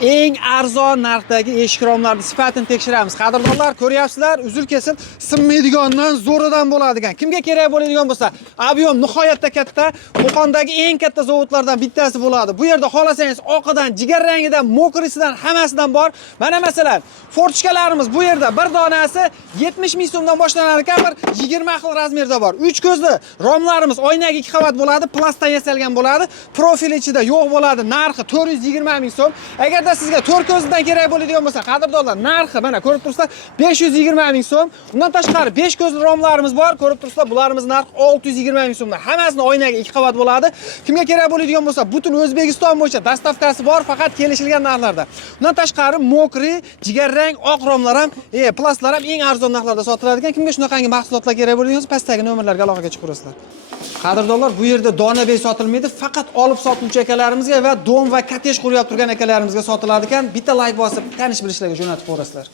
eng arzon narxdagi eshik romlarning sifatini tekshiramiz. Qadrdonlar, ko'ryapsizlar, uzil kesil sinmaydigandan zo'ridan bo'ladigan. Kimga kerak bo'ladigan bo'lsa, ob'yom nihoyatda katta, Qo'qondagi eng katta zavodlardan bittasi bo'ladi. Bu yerda xolasangiz oqidan, jigar rangidan, mokrisidan, hammasidan bor. Mana masalan, fortishkalarimiz bu yerda bir donasi 70 ming so'mdan boshlanar ekan, bir 20 xil razmerda bor. 3 ko'zli romlarimiz oynaga 2 qavat bo'ladi, plastdan yasalgan bo'ladi. Profil ichida yo'q bo'ladi. Narxi 420 ming so'm. Agarda sizga 4 ko'zlidan kerak bo'ladigan bo'lsa, qadrdonlar, narxi mana ko'rib turibsizlar, 520 ming so'm. Undan tashqari 5 ko'zli romlarimiz bor. Ko'rib turibsizlar, bularimiz narxi 620 ming so'mdan. Hammasini oynaga 2 qavat bo'ladi. Kimga kerak bo'ladigan bo'lsa, butun O'zbekiston bo'yicha dastavkasi bor, faqat kelishilgan narxlarda. Undan tashqari mokri, jigarrang, oq romlar ham, plastlar ham eng arzon narxlarda sotiladi ekan. Kimga shunaqangi mahsulotlar kerak bo'ladigan bo'lsa, pastdagi nomerlarga aloqaga chiqaverasizlar. Qadrdonlar, bu yerda donabey sotilmaydi, faqat olib sotuvchi akalarimizga va dom va kottej quryapti turgan akalarimizga sotiladi ekan. Bitta like bosib, tanish bilishlarga jo'natib qo'yasizlar.